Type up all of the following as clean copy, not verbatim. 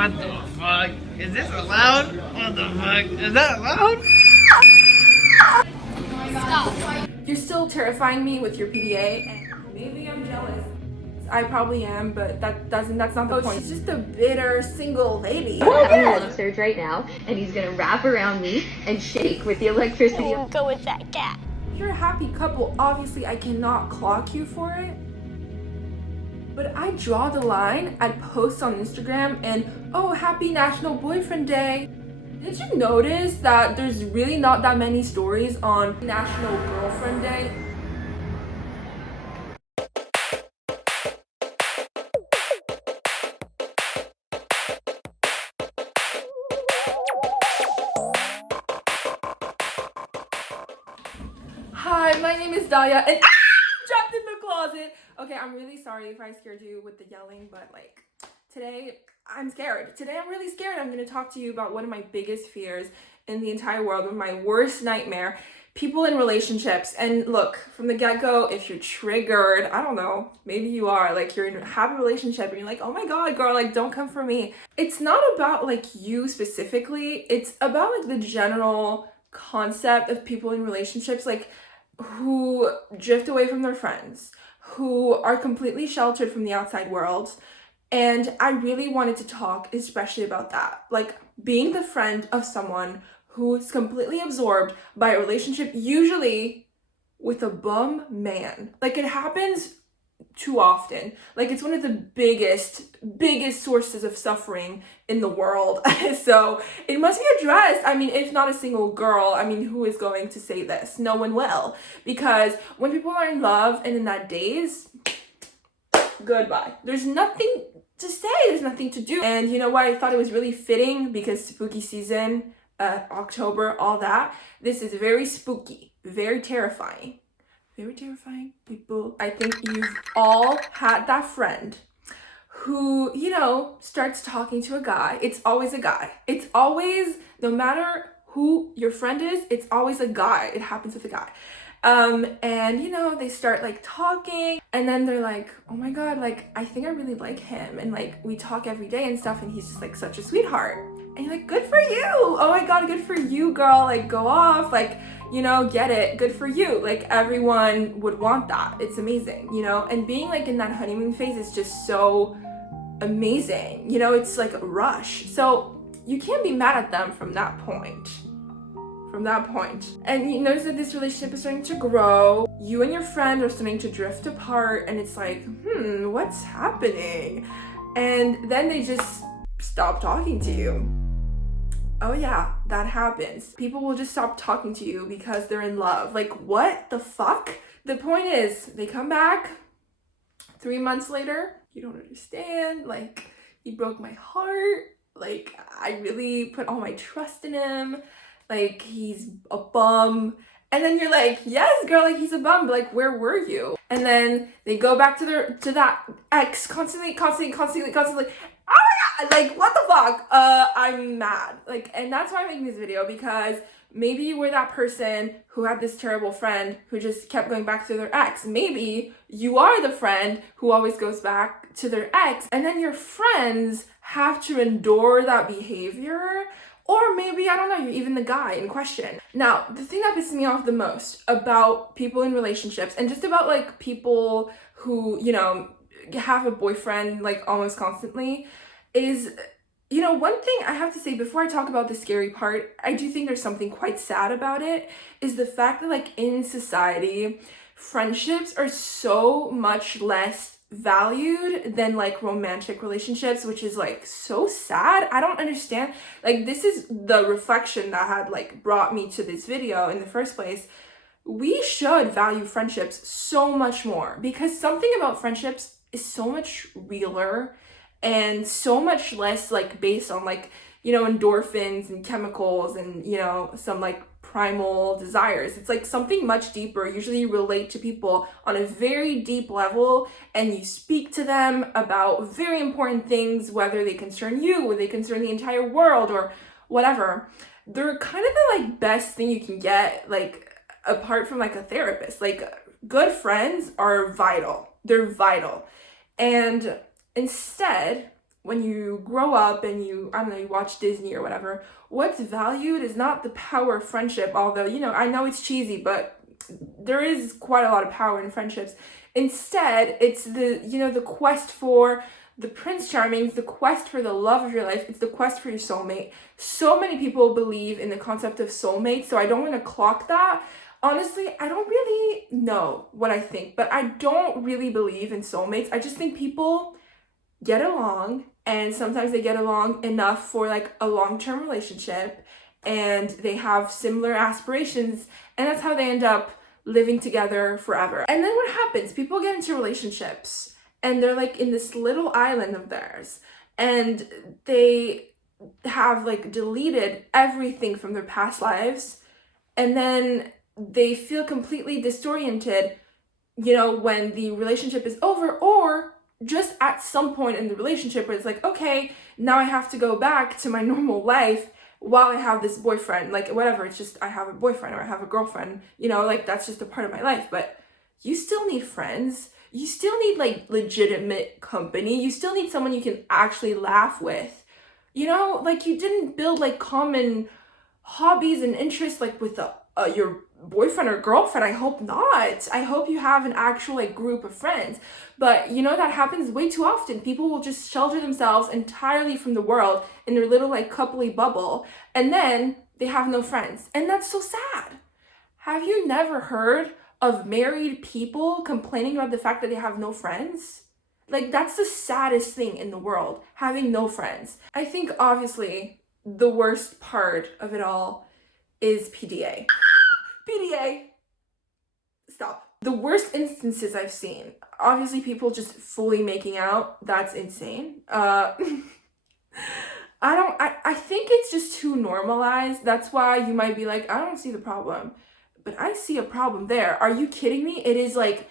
What the fuck? Is this allowed? What the fuck? Is that allowed? Stop. You're still terrifying me with your PDA, and maybe I'm jealous. I probably am, but that's not the point. She's just a bitter single lady. I'm having a love surge right now, and he's gonna wrap around me and shake with the electricity. Go with that cat. If you're a happy couple, obviously I cannot clock you for it. But I draw the line at posts on Instagram and, oh, happy National Boyfriend Day. Did you notice that there's really not that many stories on National Girlfriend Day? Hi, my name is Dalia, and I'm trapped in the closet. Okay, I'm really sorry if I scared you with the yelling, but like today I'm scared. Today I'm really scared. I'm going to talk to you about one of my biggest fears in the entire world, my worst nightmare, people in relationships. And look, from the get-go, if you're triggered, I don't know, maybe you are, like you're in a happy relationship and you're like, oh my god, girl, like don't come for me. It's not about like you specifically. It's about like the general concept of people in relationships, like who drift away from their friends, who are completely sheltered from the outside world. And I really wanted to talk especially about that, like being the friend of someone who's completely absorbed by a relationship, usually with a bum man. Like it happens too often. Like it's one of the biggest sources of suffering in the world. So it must be addressed. I mean, if not a single girl, I mean, who is going to say this? No one will. Because when people are in love and in that daze, goodbye. There's nothing to say. There's nothing to do. And you know what? I thought it was really fitting because spooky season, October, all that. This is very spooky, very terrifying. Very terrifying, people. I think you've all had that friend who, you know, starts talking to a guy. It's always a guy. It's always, no matter who your friend is, it's always a guy. It happens with a guy. And you know, they start like talking and then they're like, oh my god, like I think I really like him, and like we talk every day and stuff, and he's just like such a sweetheart. And you're like, good for you. Oh my god, good for you, girl. Like go off, like, you know, get it, good for you. Like everyone would want that. It's amazing, you know. And being like in that honeymoon phase is just so amazing, you know. It's like a rush, so you can't be mad at them from that point. And you notice that this relationship is starting to grow. You and your friend are starting to drift apart, and it's like, what's happening? And then they just stop talking to you. Oh yeah, that happens. People will just stop talking to you because they're in love. Like, what the fuck? The point is, they come back 3 months later. You don't understand. Like, he broke my heart. Like, I really put all my trust in him. Like, he's a bum. And then you're like, yes, girl, like he's a bum, but like, where were you? And then they go back to that ex constantly. Oh my god, like what the fuck? I'm mad. Like, and that's why I'm making this video, because maybe you were that person who had this terrible friend who just kept going back to their ex. Maybe you are the friend who always goes back to their ex, and then your friends have to endure that behavior. Or maybe, I don't know, you're even the guy in question. Now, the thing that pisses me off the most about people in relationships, and just about like people who, you know, have a boyfriend like almost constantly, is, you know, one thing I have to say before I talk about the scary part, I do think there's something quite sad about it, is the fact that like in society, friendships are so much less valued than like romantic relationships, which is like so sad. I don't understand. Like, this is the reflection that had like brought me to this video in the first place. We should value friendships so much more, because something about friendships is so much realer and so much less like based on like, you know, endorphins and chemicals and, you know, some like primal desires. It's like something much deeper. Usually you relate to people on a very deep level, and you speak to them about very important things, whether they concern you or they concern the entire world or whatever. They're kind of the like best thing you can get, like apart from like a therapist. Like, good friends are vital. They're vital. And instead, when you grow up and you, I don't know, you watch Disney or whatever, what's valued is not the power of friendship, although, you know, I know it's cheesy, but there is quite a lot of power in friendships. Instead, it's the, you know, the quest for the Prince Charming, the quest for the love of your life, it's the quest for your soulmate. So many people believe in the concept of soulmate, so I don't want to clock that. Honestly, I don't really know what I think, but I don't really believe in soulmates. I just think people get along, and sometimes they get along enough for like a long-term relationship, and they have similar aspirations, and that's how they end up living together forever. And then what happens? People get into relationships and they're like in this little island of theirs, and they have like deleted everything from their past lives, and then they feel completely disoriented, you know, when the relationship is over, or just at some point in the relationship where it's like, okay, now I have to go back to my normal life while I have this boyfriend, like whatever, it's just I have a boyfriend or I have a girlfriend, you know, like that's just a part of my life. But you still need friends, you still need like legitimate company, you still need someone you can actually laugh with, you know, like you didn't build like common hobbies and interests like with your boyfriend or girlfriend. I hope not. I hope you have an actual like group of friends. But you know, that happens way too often. People will just shelter themselves entirely from the world in their little like coupley bubble, and then they have no friends, and that's so sad. Have you never heard of married people complaining about the fact that they have no friends? Like, that's the saddest thing in the world, having no friends. I think obviously the worst part of it all is PDA. PDA. Stop. The worst instances I've seen, obviously people just fully making out, that's insane. I think it's just too normalized. That's why you might be like, I don't see the problem. But I see a problem there. Are you kidding me? It is like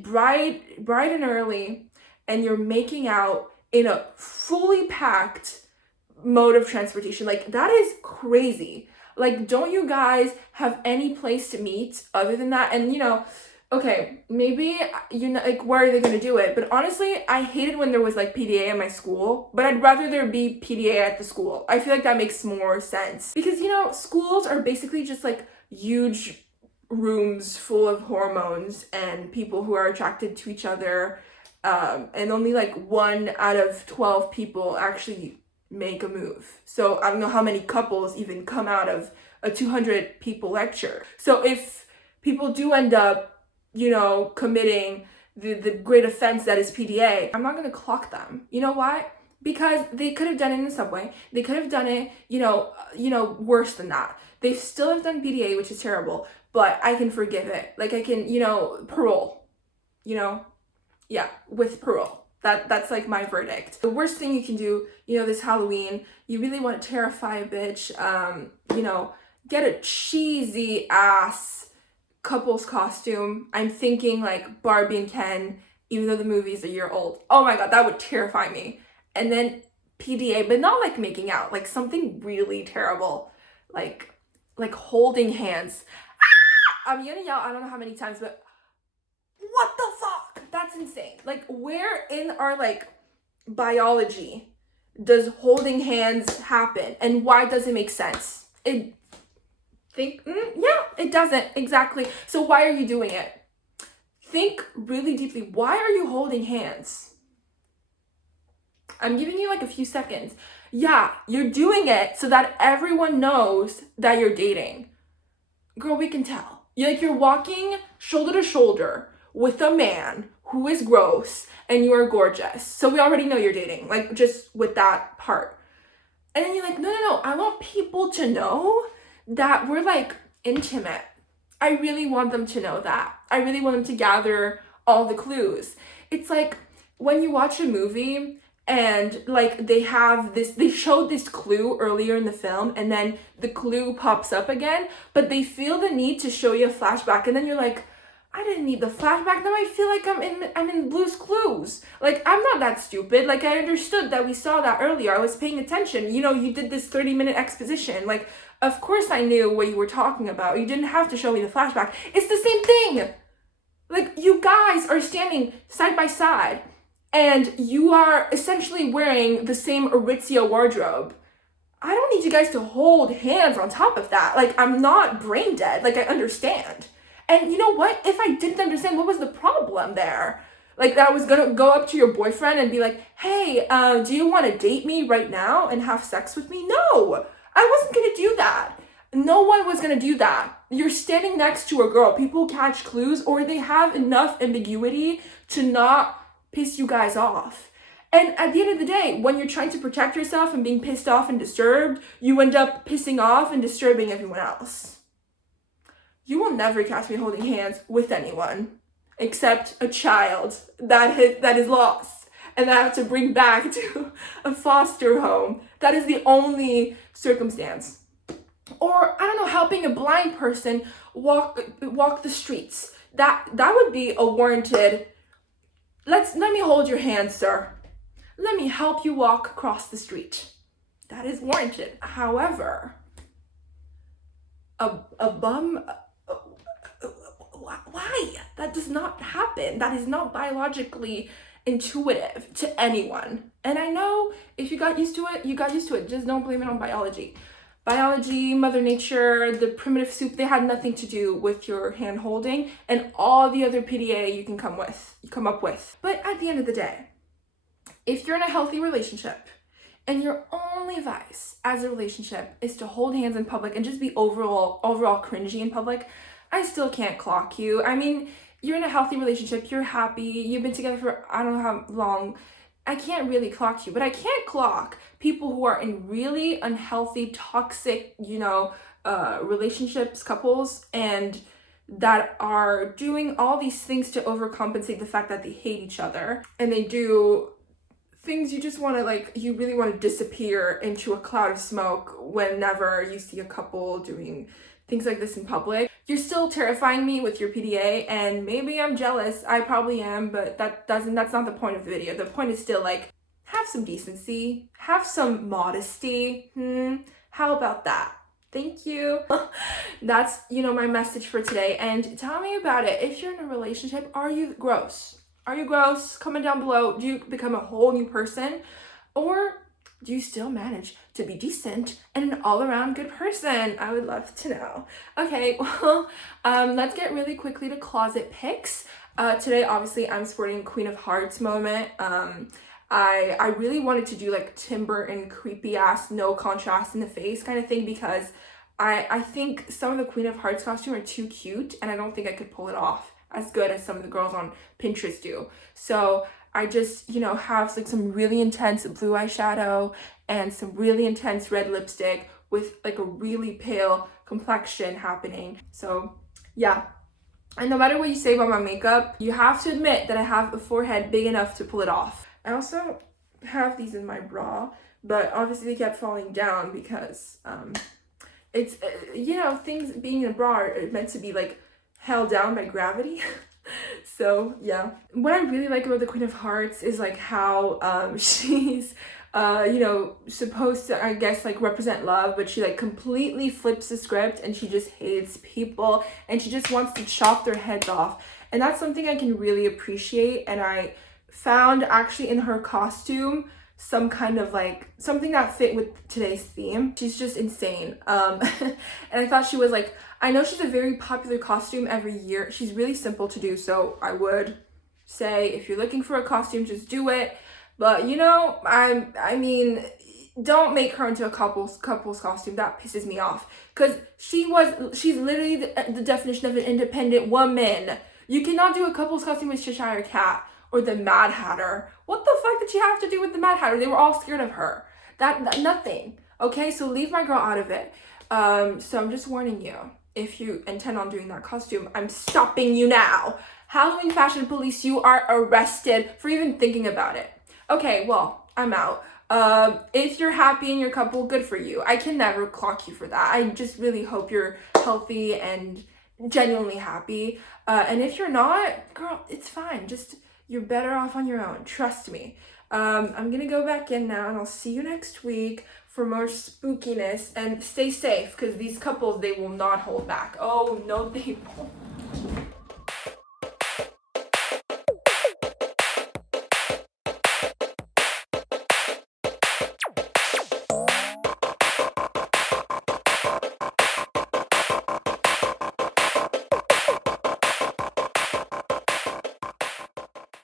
bright and early, and you're making out in a fully packed mode of transportation. Like, that is crazy. Like, don't you guys have any place to meet other than that? And, you know, okay, maybe, you know, like, where are they gonna do it? But honestly, I hated when there was, like, PDA at my school, but I'd rather there be PDA at the school. I feel like that makes more sense. Because, you know, schools are basically just, like, huge rooms full of hormones and people who are attracted to each other, and only, like, 1 out of 12 people actually make a move. So I don't know how many couples even come out of a 200 people lecture. So if people do end up, you know, committing the great offense that is PDA, I'm not gonna clock them. You know why? Because they could have done it in the subway. They could have done it, you know, worse than that. They still have done PDA, which is terrible, but I can forgive it. Like, I can, you know, parole, you know, yeah, with parole. That's like my verdict. The worst thing you can do, you know, this Halloween, you really want to terrify a bitch, you know, get a cheesy ass couple's costume. I'm thinking like Barbie and Ken, even though the movie's a year old. Oh my god, that would terrify me. And then PDA, but not like making out, like something really terrible, like holding hands. Ah! I'm gonna yell, I don't know how many times, but what the fuck? That's insane. Like, where in our like biology does holding hands happen, and why does it make sense? It doesn't exactly. So why are you doing it? Think really deeply. Why are you holding hands? I'm giving you like a few seconds. Yeah, you're doing it so that everyone knows that you're dating. Girl, we can tell. You're walking shoulder to shoulder with a man who is gross and you are gorgeous. So we already know you're dating, like just with that part. And then you're like, no, I want people to know that we're like intimate. I really want them to know that. I really want them to gather all the clues. It's like when you watch a movie and like they showed this clue earlier in the film and then the clue pops up again, but they feel the need to show you a flashback, and then you're like, I didn't need the flashback. Now I feel like I'm in Blue's Clues. Like, I'm not that stupid. Like, I understood that we saw that earlier. I was paying attention. You know, you did this 30-minute exposition. Like, of course I knew what you were talking about. You didn't have to show me the flashback. It's the same thing. Like, you guys are standing side by side and you are essentially wearing the same Aritzia wardrobe. I don't need you guys to hold hands on top of that. Like, I'm not brain dead. Like, I understand. And you know what? If I didn't understand, what was the problem there? Like, that I was gonna go up to your boyfriend and be like, hey, do you want to date me right now and have sex with me? No, I wasn't gonna do that. No one was gonna do that. You're standing next to a girl. People catch clues, or they have enough ambiguity to not piss you guys off. And at the end of the day, when you're trying to protect yourself and being pissed off and disturbed, you end up pissing off and disturbing everyone else. You will never catch me holding hands with anyone except a child that is lost and that I have to bring back to a foster home. That is the only circumstance. Or, I don't know, helping a blind person walk the streets. That would be a warranted, let me hold your hand, sir. Let me help you walk across the street. That is warranted. However, a bum, why? That does not happen. That is not biologically intuitive to anyone. And I know if you got used to it, you got used to it. Just don't blame it on biology. Biology, Mother Nature, the primitive soup, they had nothing to do with your hand holding and all the other PDA you can come up with. But at the end of the day, if you're in a healthy relationship and your only vice as a relationship is to hold hands in public and just be overall cringy in public, I still can't clock you. I mean, you're in a healthy relationship, you're happy, you've been together for I don't know how long. I can't really clock you, but I can't clock people who are in really unhealthy, toxic, relationships, couples, and that are doing all these things to overcompensate the fact that they hate each other, and they do things you just want to you really want to disappear into a cloud of smoke whenever you see a couple doing things like this in public. You're still terrifying me with your PDA, and maybe I'm jealous. I probably am, but that's not the point of the video. The point is still have some decency, have some modesty. How about that? Thank you. That's, my message for today. And tell me about it. If you're in a relationship, are you gross? Are you gross? Comment down below. Do you become a whole new person? Or do you still manage to be decent and an all-around good person? I would love to know. Okay, well, let's get really quickly to closet pics. Today, obviously, I'm sporting Queen of Hearts moment. I really wanted to do Tim Burton creepy ass, no contrast in the face kind of thing, because I think some of the Queen of Hearts costume are too cute, and I don't think I could pull it off as good as some of the girls on Pinterest do. So I just, have some really intense blue eyeshadow and some really intense red lipstick with a really pale complexion happening. So yeah. And no matter what you say about my makeup, you have to admit that I have a forehead big enough to pull it off. I also have these in my bra, but obviously they kept falling down because it's, things being in a bra are meant to be held down by gravity. So yeah, what I really like about the Queen of Hearts is how she's supposed to, I guess, represent love, but she completely flips the script and she just hates people and she just wants to chop their heads off. And that's something I can really appreciate, and I found actually in her costume some kind of something that fit with today's theme. She's just insane. And I thought she was I know she's a very popular costume every year. She's really simple to do, so I would say if you're looking for a costume, just do it. But I mean, don't make her into a couple's costume. That pisses me off, because she's literally the definition of an independent woman. You cannot do a couple's costume with Cheshire Cat or the Mad Hatter. What the fuck did she have to do with the Mad Hatter? They were all scared of her. That nothing. Okay, so leave my girl out of it. So I'm just warning you. If you intend on doing that costume, I'm stopping you now. Halloween Fashion Police, you are arrested for even thinking about it. Okay, well, I'm out. If you're happy in your couple, good for you. I can never clock you for that. I just really hope you're healthy and genuinely happy. And if you're not, girl, it's fine. Just, you're better off on your own. Trust me. I'm gonna go back in now, and I'll see you next week for more spookiness. And stay safe, because these couples, they will not hold back. Oh, no, they won't.